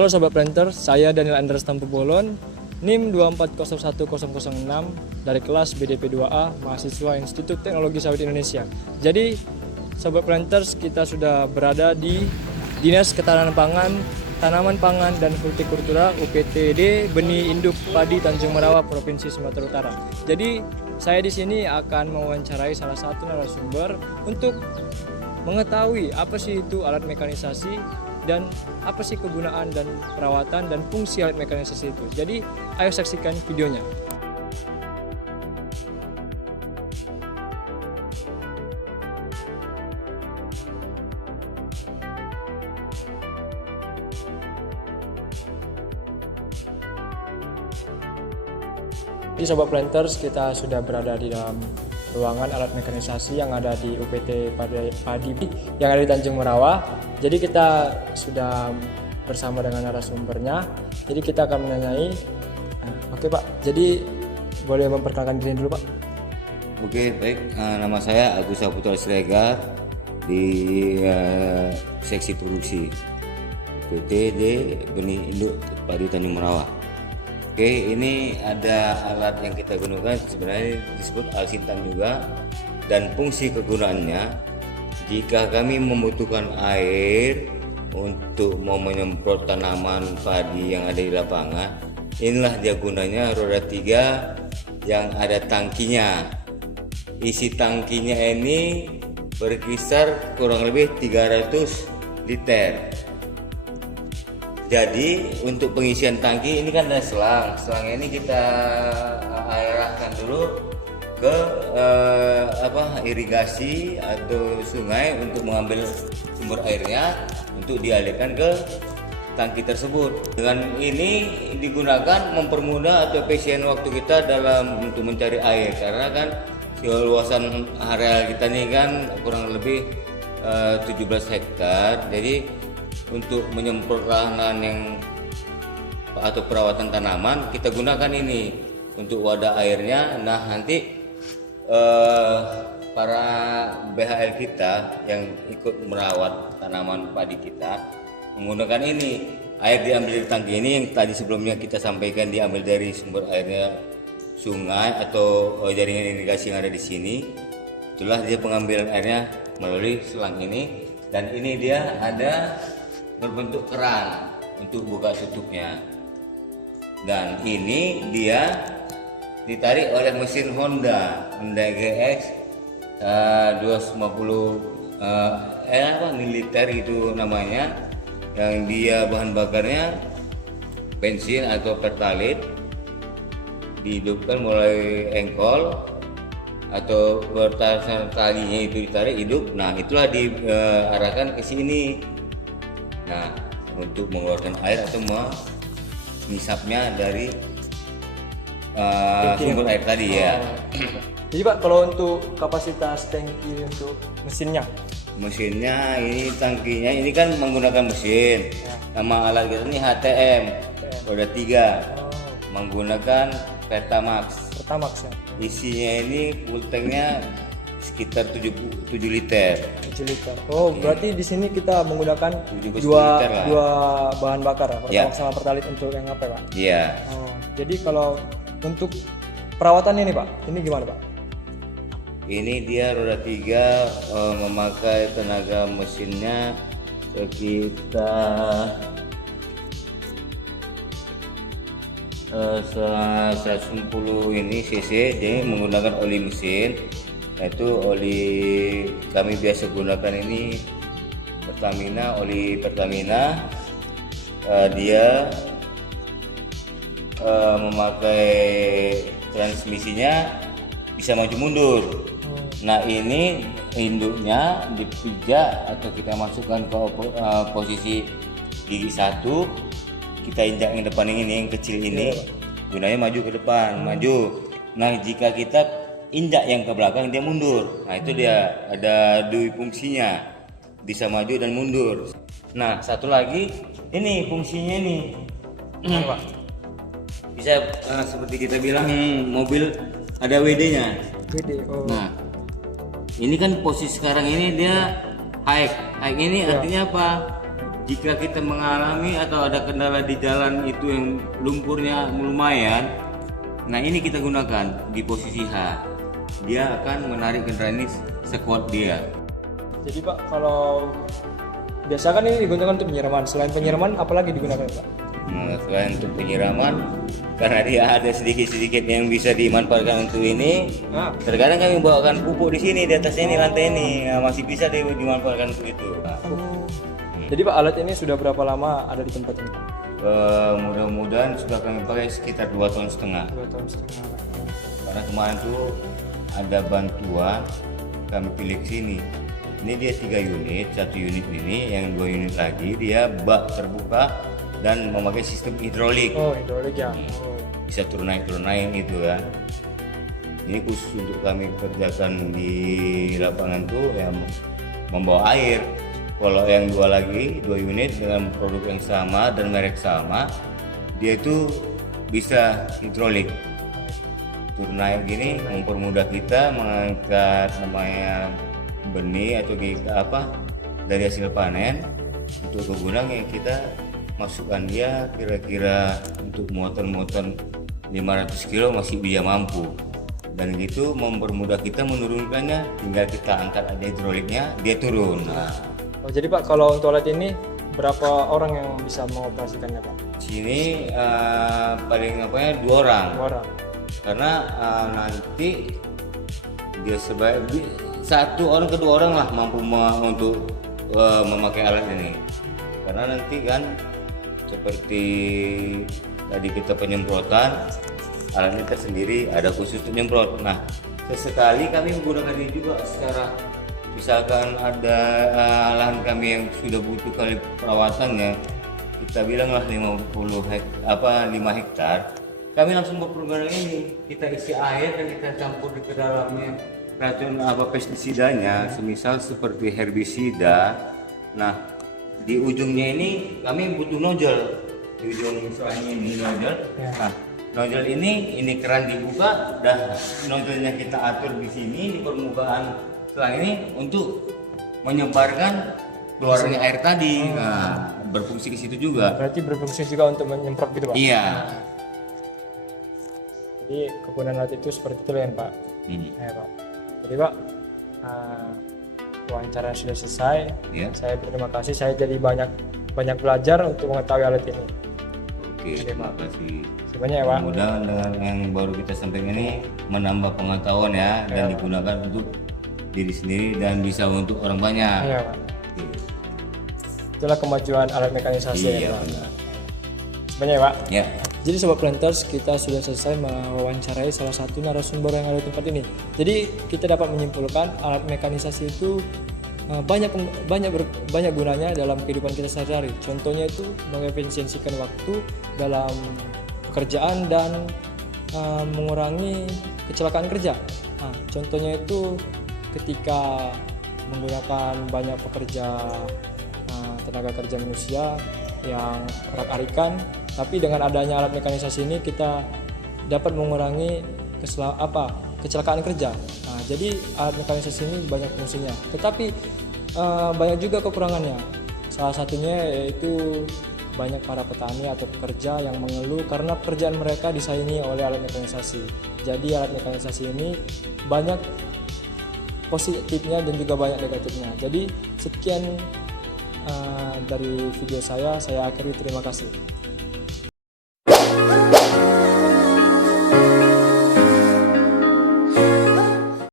Halo Sobat Planter, saya Daniel Andreas Tampu Bolon, NIM 2401006 dari kelas BDP 2A, mahasiswa Institut Teknologi Sawit Indonesia. Jadi Sobat Planters, kita sudah berada di Dinas Ketahanan Pangan, Tanaman Pangan dan Hortikultura UPTD Benih Induk Padi Tanjung Merawa, Provinsi Sumatera Utara. Jadi saya di sini akan mewawancarai salah satu narasumber untuk mengetahui apa sih itu alat mekanisasi dan apa sih kegunaan dan perawatan dan fungsi alat mekanisasi itu. Jadi ayo saksikan videonya. Jadi Sobat Planters, kita sudah berada di dalam ruangan alat mekanisasi yang ada di UPT Padi yang ada di Tanjung Merawa. Jadi kita sudah bersama dengan narasumbernya. Jadi kita akan menanyai. Oke Pak, jadi boleh memperkenalkan diri dulu Pak? Oke, baik. Nama saya Agus Saputra Siregar di seksi produksi UPTD Benih Induk Padi Tanjung Merawa. Oke, ini ada alat yang kita gunakan, sebenarnya disebut alat sintan juga, dan fungsi kegunaannya jika kami membutuhkan air untuk mau menyemprot tanaman padi yang ada di lapangan. Inilah dia gunanya, roda 3 yang ada tangkinya. Isi tangkinya ini berkisar kurang lebih 300 liter. Jadi untuk pengisian tangki ini kan ada selang ini kita arahkan dulu ke irigasi atau sungai untuk mengambil sumber airnya untuk dialirkan ke tangki tersebut. Dengan ini digunakan mempermudah atau efisien waktu kita dalam untuk mencari air, karena kan luasan area kita ini kan kurang lebih 17 hektar. Jadi untuk menyemprot lahan yang atau perawatan tanaman kita gunakan ini untuk wadah airnya. Nah nanti para BHL kita yang ikut merawat tanaman padi kita menggunakan ini. Air diambil dari tangki ini yang tadi sebelumnya kita sampaikan, diambil dari sumber airnya sungai atau jaringan irigasi yang ada di sini. Itulah dia pengambilan airnya melalui selang ini, dan ini dia ada berbentuk keran untuk buka tutupnya, dan ini dia ditarik oleh mesin Honda GX 250 militer itu namanya, yang dia bahan bakarnya bensin atau pertalite, dihidupkan mulai engkol atau pertahanan talinya itu ditarik hidup. Nah itulah diarahkan ke sini. Nah, untuk mengeluarkan air atau mengisapnya dari sumber air tadi ya. Jadi Pak, kalau untuk kapasitas tangki untuk mesinnya ini tangkinya ini kan menggunakan mesin ya. Nama alat kita ini HTM roda 3 menggunakan Pertamax ya. Isinya ini full tanknya sekitar 7 liter. Oh, berarti di sini kita menggunakan dua bahan bakar, Pertamax sama Pertalite untuk yang apa Pak? Iya. Oh, jadi kalau untuk perawatan ini Pak, ini gimana Pak? Ini dia roda 3 memakai tenaga mesinnya sekitar 110 ini cc. Dia menggunakan oli mesin. Itu oli kami biasa gunakan ini oli Pertamina. Dia memakai transmisinya bisa maju mundur. Nah ini induknya dipijak atau kita masukkan ke posisi gigi 1, kita injak yang depan ini, yang kecil ini, gunanya maju ke depan, maju. Nah jika kita injak yang ke belakang dia mundur. Nah itu dia ada dua fungsinya, bisa maju dan mundur. Nah satu lagi ini fungsinya nih Pak, bisa seperti kita bilang mobil ada WD-nya. Oh. Nah ini kan posisi sekarang ini dia high ini artinya apa? jika kita mengalami atau ada kendala di jalan itu yang lumpurnya lumayan, nah ini kita gunakan di posisi H. Dia akan menarik kendaraan ini sekuat dia. Jadi Pak, kalau biasa kan ini digunakan untuk penyiraman. Selain penyiraman, apalagi digunakan Pak? Nah, selain untuk penyiraman, karena dia ada sedikit-sedikit yang bisa dimanfaatkan untuk ini. Terkadang kami bawakan pupuk di sini, di atasnya ini lantai ini, nah, masih bisa dimanfaatkan untuk itu. Nah, Jadi Pak, alat ini sudah berapa lama ada di tempat ini Pak? mudah-mudahan sudah kami pakai sekitar 2 tahun setengah. 2 tahun setengah. Karena kemarin tuh ada bantuan kami pilih ke sini. Ini dia 3 unit, 1 unit ini, yang 2 unit lagi dia bak terbuka dan memakai sistem hidrolik. Oh, hidrolik ya. Oh. Bisa turun naik gitu kan. Ini khusus untuk kami kerjakan di lapangan tuh yang membawa air. Kalau yang 2 unit dengan produk yang sama dan merek sama, dia itu bisa hidrolik. Turun naik gini mempermudah kita mengangkat namanya benih atau dari hasil panen untuk ke gudang yang kita masukkan dia kira-kira untuk muatan 500 kilo masih bisa mampu, dan gitu mempermudah kita menurunkannya, tinggal kita angkat aja hidroliknya dia turun. Nah, Oh, jadi Pak, kalau untuk alat ini berapa orang yang bisa mengoperasikannya Pak? sini paling 2 orang, 2 orang. karena nanti dia satu orang ke 2 orang lah mampu untuk memakai alat ini, karena nanti kan seperti tadi kita penyemprotan, alatnya tersendiri ada khusus untuk nyemprot. Nah, sesekali kami menggunakan ini juga secara, misalkan ada lahan kami yang sudah butuh kali perawatannya, kita bilanglah 5 hektar, kami langsung berprogram ini, kita isi air dan kita campur ke dalamnya racun pestisidanya, semisal seperti herbisida. Nah, di ujungnya ini kami butuh nozzle, di ujung misalnya ini nozzle. Nah, nozzle ini keran dibuka dan nozzle-nya kita atur di sini di permukaan selang ini untuk menyebarkan keluarnya air tadi. Nah, berfungsi ke situ juga. Berarti berfungsi juga untuk menyemprot gitu Pak? Iya. Jadi kegunaan alat itu seperti itu ya Pak? Ya Pak. Jadi Pak, wawancara sudah selesai. Ya. Saya berterima kasih, saya jadi banyak belajar untuk mengetahui alat ini. Oke, terima kasih. Semuanya ya Pak. Mudah-mudahan dengan yang baru kita sampaikan ini menambah pengetahuan ya, dan digunakan untuk diri sendiri dan bisa untuk orang banyak. Iya Pak. Oke. Itulah kemajuan alat mekanisasi Iya, ya Pak. benar. Semuanya ya Pak. Ya. Jadi Sobat Planters, kita sudah selesai mewawancarai salah satu narasumber yang ada di tempat ini. Jadi kita dapat menyimpulkan alat mekanisasi itu banyak gunanya dalam kehidupan kita sehari-hari. Contohnya itu mengefisiensikan waktu dalam pekerjaan dan mengurangi kecelakaan kerja. Nah, contohnya itu ketika menggunakan banyak tenaga kerja manusia yang arak-arikan, tapi dengan adanya alat mekanisasi ini kita dapat mengurangi kecelakaan kerja. Nah, jadi alat mekanisasi ini banyak fungsinya, tetapi banyak juga kekurangannya. Salah satunya yaitu banyak para petani atau pekerja yang mengeluh karena pekerjaan mereka disaingi oleh alat mekanisasi. Jadi alat mekanisasi ini banyak positifnya dan juga banyak negatifnya. Jadi sekian dari video saya akhiri, terima kasih.